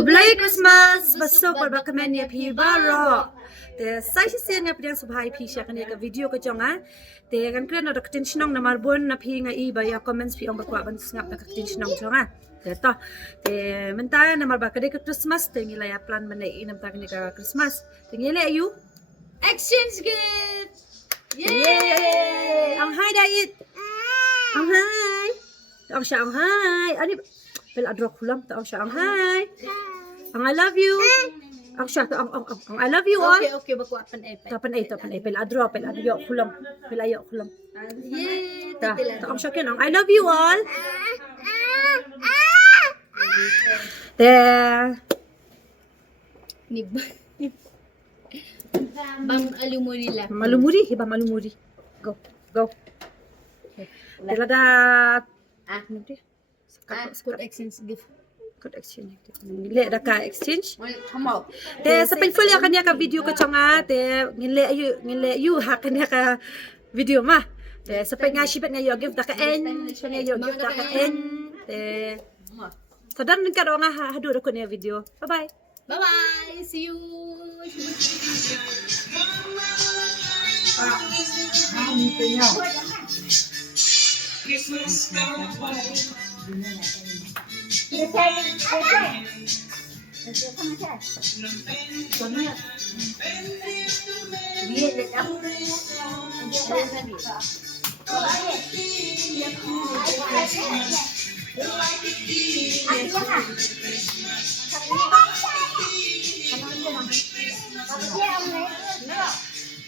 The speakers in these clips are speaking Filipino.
Kublai Christmas basok berbakaman ya pi baro. Te sai si nga pidang subhai pi sya kan ya video ka jonga. Te kan kren ada ketin sinong na marbon na pi nga i ba ya comments pi ong bakwa ban ngap na ketin sinong jonga. Te to te mentaya na marba ka Christmas te ngila ya plan manai inam ta ka Christmas. Te ngila ayu exchange gift. Yay! Ang hai dait. Ang hai. Ang siya ang hai. Ani pel adro kulam ta ang siya ang hai. Ang I love you. Ang siya ang I love you all. Okay, baku apan Tapan ay pel adro yo kulam. Pel ayo kulam. Yay, Ta ang siya ken ang I love you all. Te Nib. Bang alumuri lah. malumuri hiba malumuri. Go. Tela da nanti. Good exchange gift. Good exchange. Le da ka exchange. Come out. Te sa painful ya kanya ka video ka chonga te ngile you ha kanya ka video ma. Te sa pa nga shipet nga yo give da ka en, sa nga yo give da ka en. Te sadan ka do nga hadu ko na video. Bye bye. Bye bye. See you.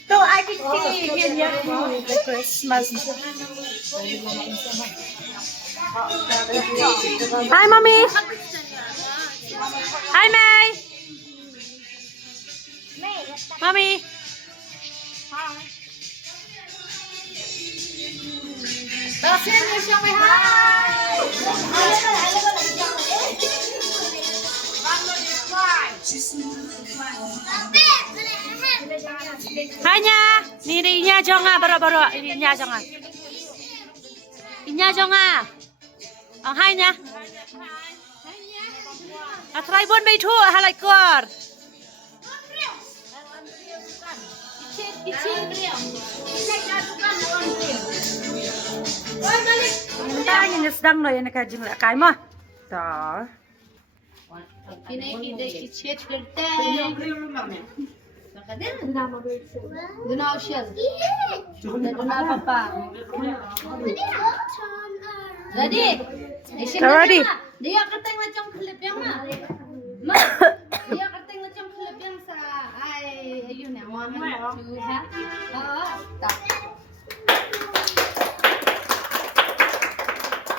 To I can see ya Christmas. Hi mommy. Hi May. Mommy. Tasin niyo siya may hi. Hanya ninya jonga baro ninya jonga. Inya jonga. Ang hai nya. Atrai bon bay thu halai kor. Kicil beliau. Ta ni sedang no yan ka jing la kai mo. Ta. Kini kicil kereta. Duna ushel. Duna papa. Ready? Ready. Dia kateng macam klip yang mah. Dia kateng macam klip yang sa ai ayun na one two ha. Tak.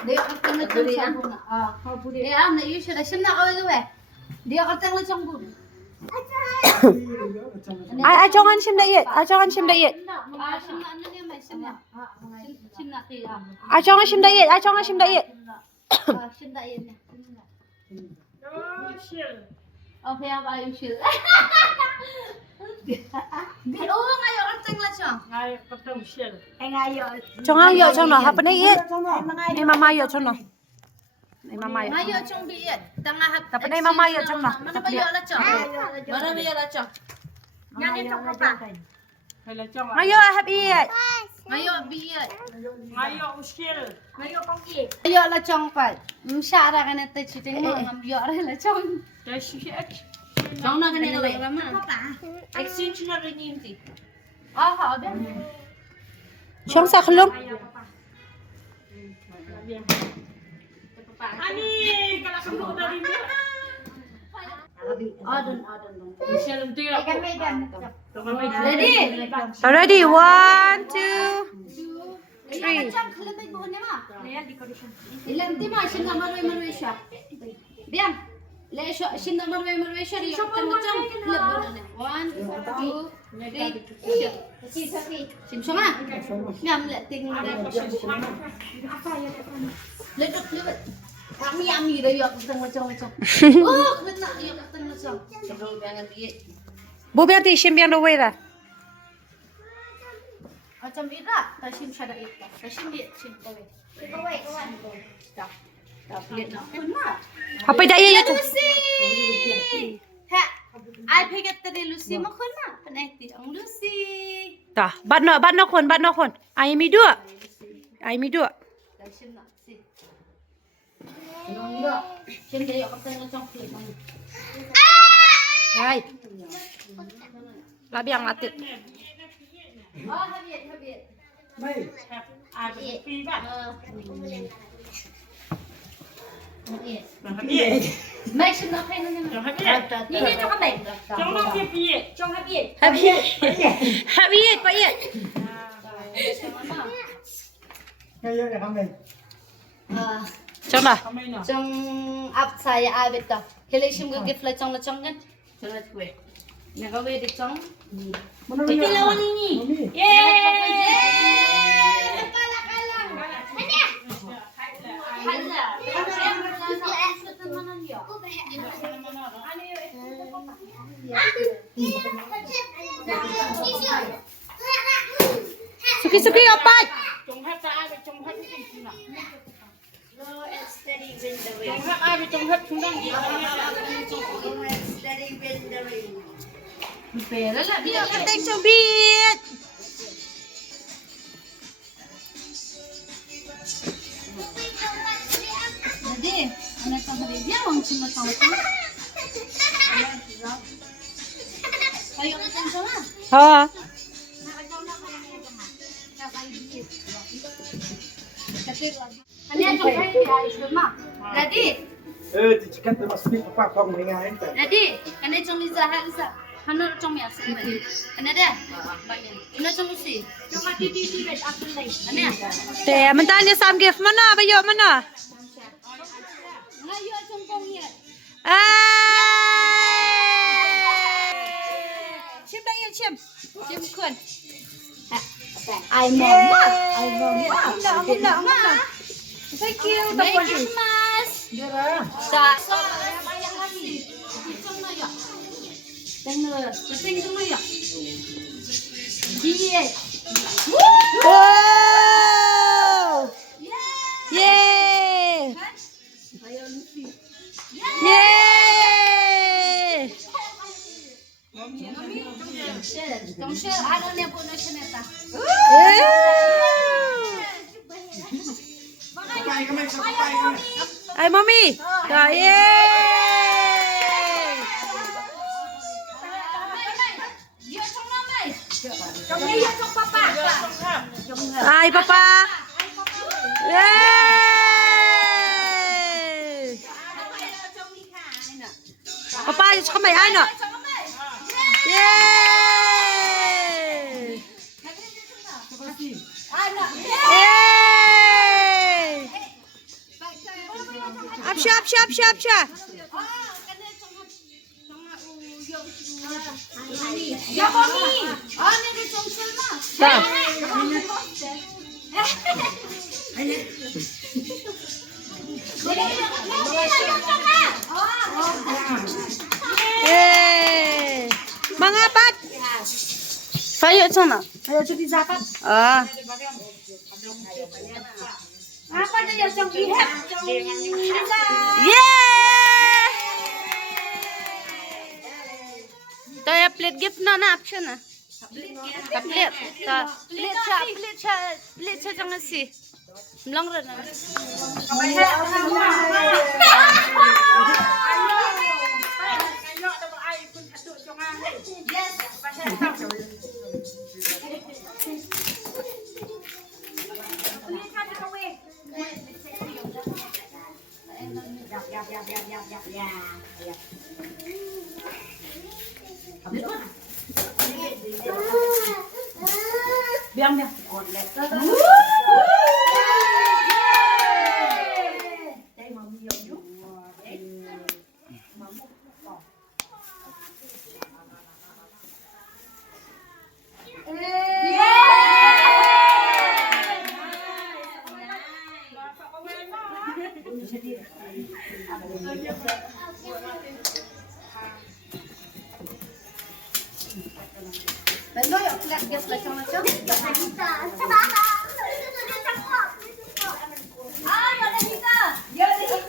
Dia kateng macam sa budi. Dia na you should shimna kawal we. Dia kateng macam budi. Ai jongan shim da yet. Ai jongan shim da yet. Shimna ano niya may shimna. Shimna kaya. Ai jongan shim da yet. Ai jongan shim da yet. Shimna yan niya. Okay, apa yung shield? Di ngayon kateng la siya. Ngayon kateng shield. Jongan yo chong no happen yet. Ai mama yo chong no. Ai mama yo. Ngayon chong diet. Tanga hap. Dapat ay mama yo chong no. Mana ba yo la siya? Mana ba yo la siya? Ngayon chong pa. Kailan siya nga? Ngayon have yet. Ngayon biet. Ngayon shield. Ngayon la chong pa. Mshara ka na tay chiting mo ngam yo la chong. Chong na kanila ba mama? Exchange na rin yun ti. Ha ba? Chong sa khulong. Ani, kalakang ko na rin yun. Adon. Michelle, hindi ako. Ready? Ready? 1, 2. Ayan, chong kalabay mo na ma. Ilan ti ma sin na maroy siya. Diyan. Le sin na maroy siya. Riyak tamo chong kalabo na. 1 2 3. Sim sama. Ngam le ting na. Lekot. Ami dah yak tamo chong. Oh, kena yak tamo chong. Sebelum banget dia. Bu biar ti shim biang do wei da. Macam ira, tasim syada ira. Tasim dia sim kowe. Kowe kawan. Stop. Tablet na. Kuna. Apa dah ya tu? Lucy. Ha. Ai phegat tadi Lucy mo kuna. Panai ti ang Lucy. Dah, bat no kon. Ai mi dua. Dashin na si. Nongga. Shin kayo kapten ng chocolate man. Hai. Labi ang latit. Oh, habit. อายเป็นปีป่ะ Habit. นะครับพี่ Mai shin na kayo na naman. จงให้พี่ Ni cho ka mai. จงต้องพี่พี่ Chong habit. Habis, Pak Yet. Ngayon ya kami. Chong dah. ทำไมเนาะ Chong up saya abit ta. Kile shim go gift la chong kan. Chong la kwe. Naga we di chong. Pagkilawan ninyi. Yay! Kala. Suki apa? จงให้ตาอายไปจงให้พี่กินน่ะจงให้อายไปจงให้คุณต้องกิน Pera la biya. Kating subit. Jadi, ana chong hari dia wang chima chong chong. Ayo na chong chong. Ha. Ani chong hari dia isma. Ready? Dicekat masuk apa kau mendengar ente. Ready? Ani chong Liza Halisa. Hanu chong ya sini. Ani ada? Ina chong si. Chong hati di bet aku lai. Ani. Te, mentanya sam gift mana? Bayo mana? Ngayo chong kong ya. Chim dah ya, chim. Chim kun. Ai mama. Amna. Thank you. Merry Christmas. Sa so bayang lagi. Chong na ya. Dengar. Keting chong na ya. Diet. Wow. Yay. Yay. Tong share ano niya po na siya neta. Papai kami, papai kami. Ay, mami. Dah, yay. Yo chong mamay. Ay, papa. Yay. Papa, cho mày ai nữa? Yay. Yay. Apsha. Yo mami. Ano ni chong selma? Dah. Yay. Mangapat. Sayo sana. Ayo cuti zakat. Ah. Apa dia yang cong lihat? Yeah. Taya plate gift na option na. Plate. Plate sa jangan si. Mlang ra na. Biang. Bendo yo plate gift la chong chong. Ah, yo na kita. Yo na kita.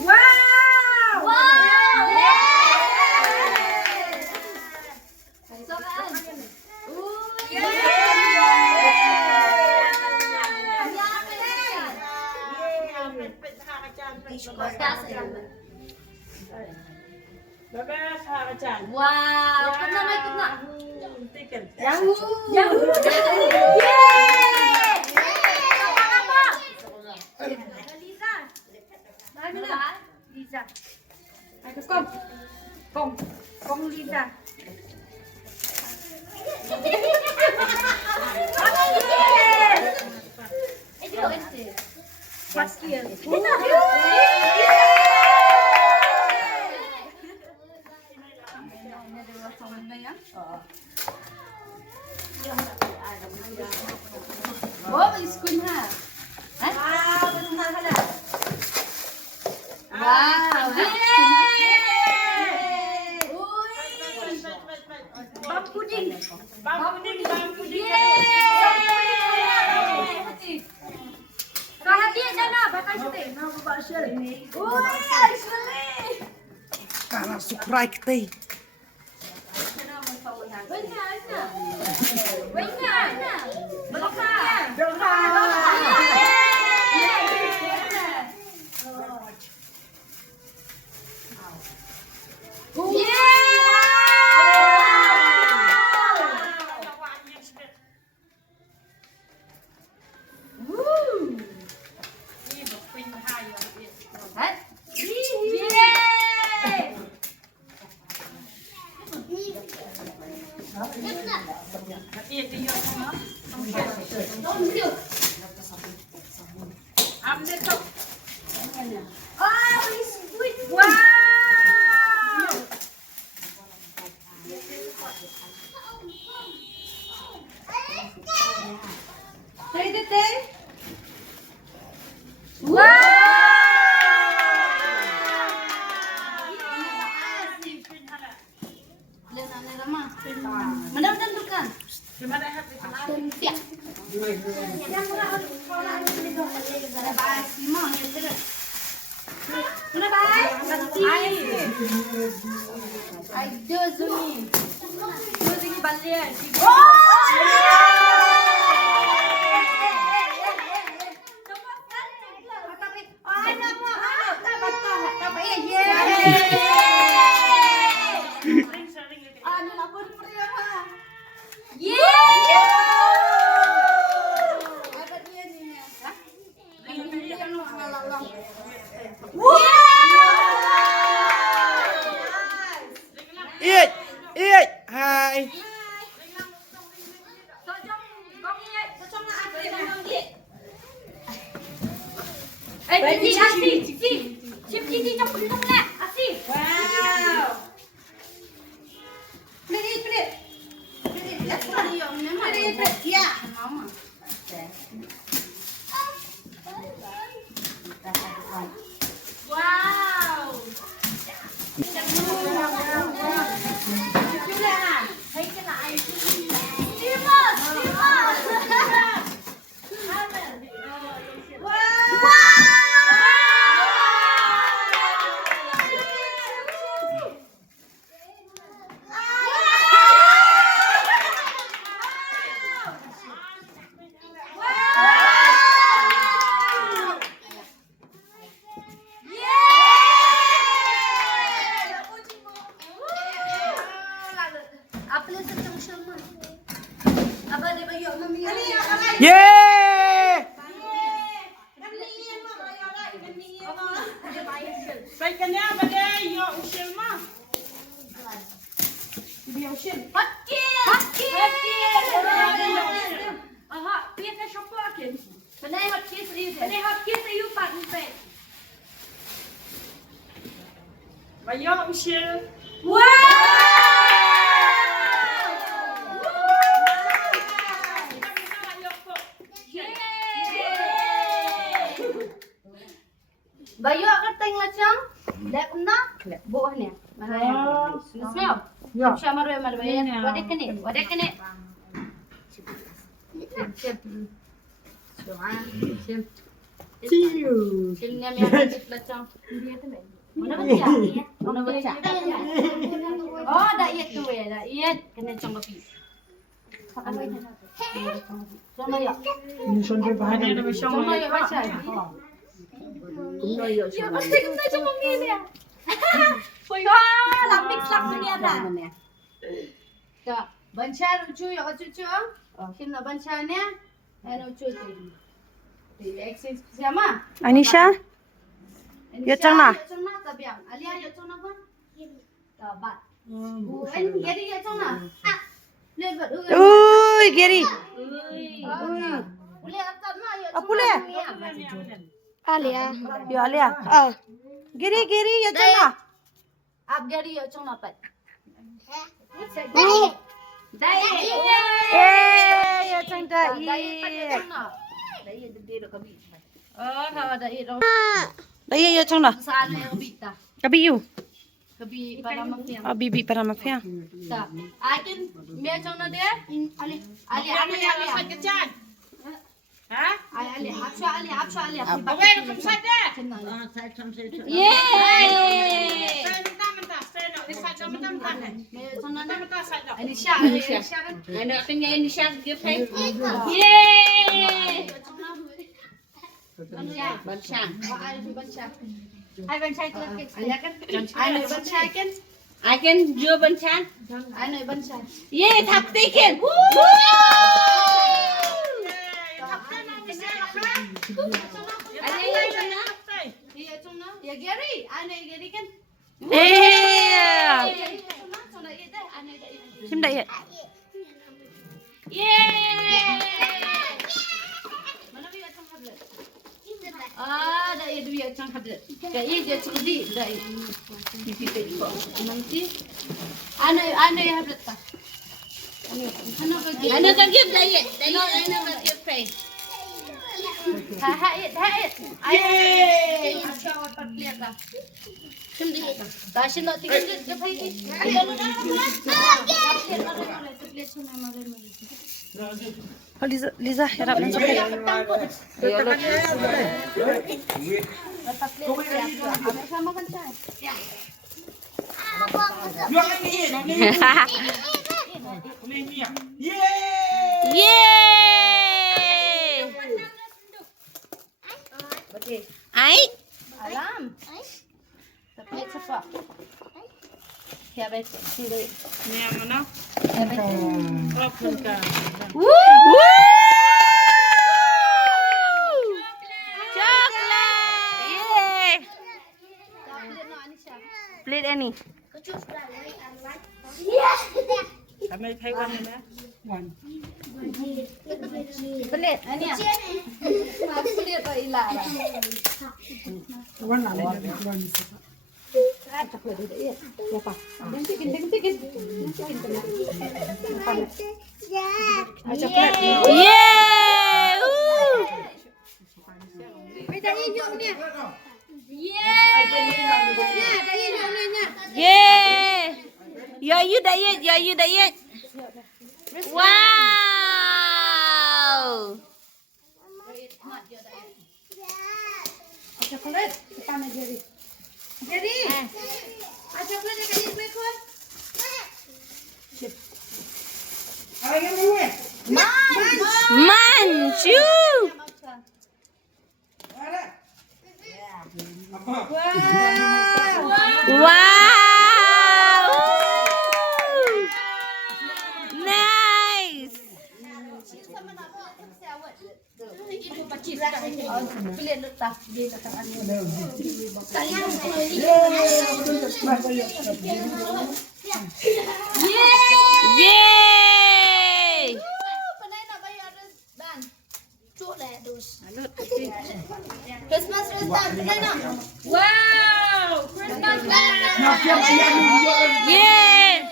Wow! Wow! Sokaan. Wow, kena mai kena. Yahoo! Oh, may screen ha. Wow! Karena subscribe kita. Mudah-mudahan bukan. Hai. Yeah! Baik kanya badai yo usil mah. Dia usil. Bayo usil. Bayu akan teng lacang, dak na, buah ni. Mana yang? Smell. Siya maroy. Wadek kene. Silnya mi ada di belakang. Mana baca? Oh, dah iya tu ya, dah iya kena cong kopi. Cong ya. Cong ya baca. Ya, pasti kita cong ni ya. Wah, lapik sak ni ada. Tak, baca lucu ya cucu. Kita bacanya, lucu tu. Exercise siapa? Anisha, ya cang na. Tabiang. Alia ya cang na ba? Tabat. En Gary ya cang na. Lebat. Uy, Gary. Boleh atas na ya. Apule? Alia. Ya Alia. Gary ya cang na. Ab Gary ya cang na pat. Dai. Ya cang dah. Dai dia dah kabi. Oh, dai dong. Dah ya cang na. Saan na yung bita? Kabi you. Kabi para mafia. Bibi para mafia. Ta. Akin may cang na dia? Ali. Ano ya? Sakit kan? Hah? Ali. Apsha Ali. Bawai nak sada. Yeay. Saya mentah. Saya nak sada mentah. May cang na na. Mentah sada. Anisha kan? Ano kanya Anisha give hey? Yeay. Banshan. Ai Bansha kan? Alia kan? Ai Bansha kan? Akan jo Banshan. Ai Bansha. Ye thaptikin. Ya Gary, Gary kan? Sim dah ya. Ah, dah ya dua cang hablet. Dah ya dia cang di, dah ya. Dipipit kok. Nanti, ya hablet tak? Ano ka give diet? Ano ka give pay? Haid. Ay, asya wa patliat ah. Hindi. Kasi no tingin dit kapit. Ano na? Patliat sana mare. Oh, Liza, harap na sa kaya. Sama kan siya. Yeay! Ay? Alam. Patliat sa pa. Kaya ba sila? Niya mo na? Open ka. Woo! Chocolate! Yay! Patliat no ani siya. Plate any. Kami Taiwan na. Patliat ani ah. Patliat pa ilara. Yay! Woo! Yay! You diet. Wow! Chocolate. Kita na Jerry. Jerry. Chocolate kaya gue kon. Manju! Wow! Nice! Pelit letak dia letak anu. Yay! Panai nak bayar dan. Cuk lah dus. Christmas dan panai nak. Wow! Christmas dan. Yay!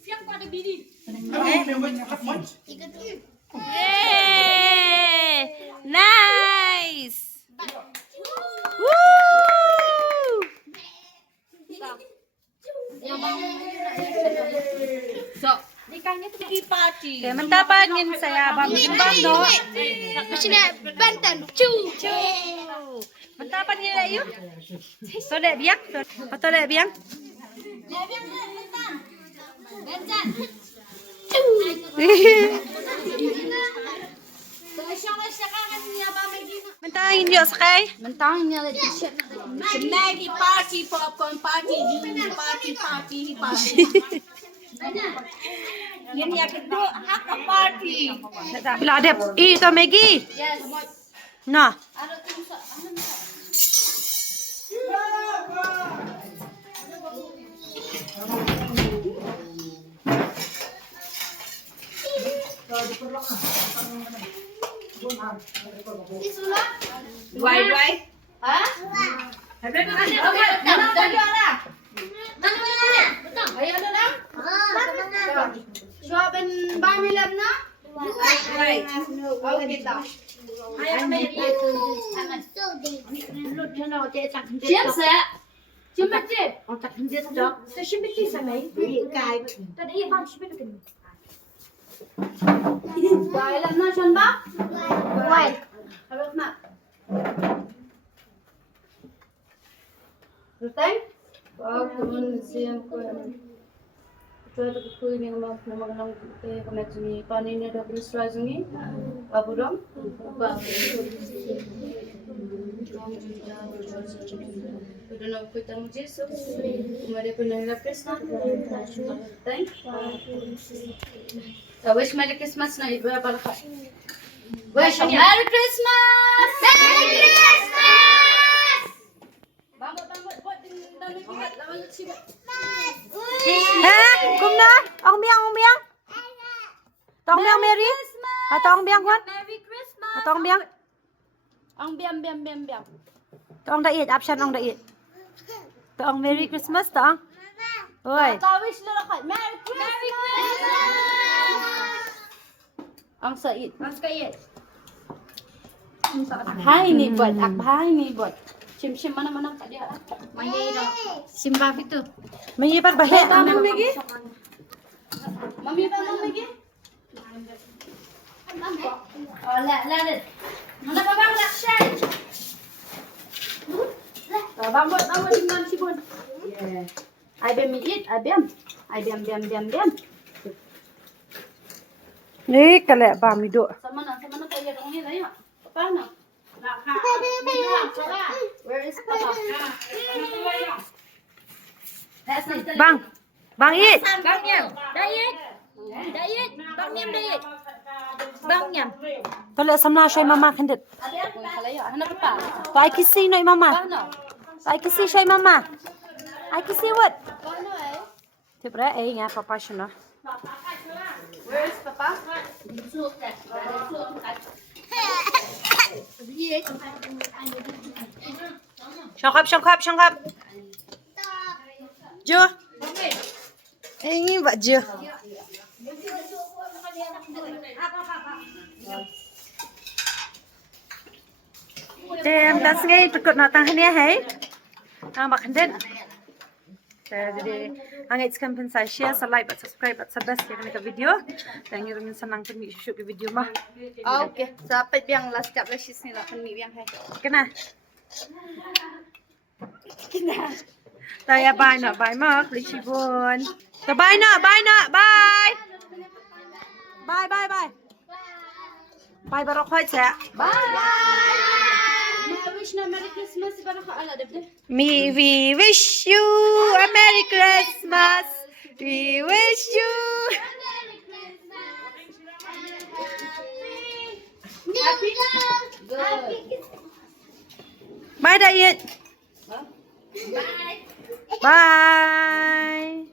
Siap pada bini. Yay! Nice! Woo! So, party. Okay, mantapangin saya bang gimbang no. Sini Banten. Chu. Mantapangin la yuk. Tolek biang. Tolek biang. Mentangin yuk sekali. Mentangnya lagi. Maggie party, popcorn party, party. Yan yakin do haka party. Bila ada itu Maggie. Yes. Nah. Ano to sa Why? Ha? Ayo na. Shoppen bamilam na? Right. Okay ta. James 맞지? Bailam na siya ba? Why? Harap na. Rutay? Wag naman siyang ko. Try to ko ni mag te connect ni pani ni da pressurize ni. Abu dong. Ba. Udah nak kita muji so. Mari ko na press na. Thank you. Wish Merry Christmas na iba para ka. Wish Merry Christmas! Merry Christmas! Bambot, buat dan bigat lawan sibuk. Ha? Kumna? Ang biang. Tong biang Mary? Atong biang Juan? Merry Christmas! Atong biang? Ang biam. Tong dait, option ang dait. Tong Merry Christmas tong. Oi. Tawish na lakat. Merry Christmas! Ang sait. Hai ni bot. Sim mana ka dia. Simba itu. Menyipat bahaya. Mami lagi? Mami ba lagi? Oh, la. Mana ba bang lakshay? Bambot tinggal sibun. Yeah. I bam eat, I bam. Ni kale ba mi do. Sama na kaya dong ni layo. Paano? Where is Papa? Bang it. Tole samna shoy mama khandet. Kung kalayo, hanap pa. To I kisi no mama. Paano? To I kisi shoy mama. I kisi what? Paano eh? Tibra eh nga papa shuna. Where is Papa? Shangkap. Jo. Ini Mbak Jo. Dem das ngay tukut natang hanya hai. Mak khandet. Jadi, angin sekarang saya share, like, subscribe, subscribe ke video. Dan ngirim senang pun shoot ke video mah. Okay, sampai biang last cap lagi sini lah pun biang hai. Kena. Saya bye mak, beli bun. Bye. Bye barok hoy saya. Bye. Wish na Merry Christmas para ka ala debde. We wish you a Merry Christmas. We wish you. Bye, Dayet. Bye.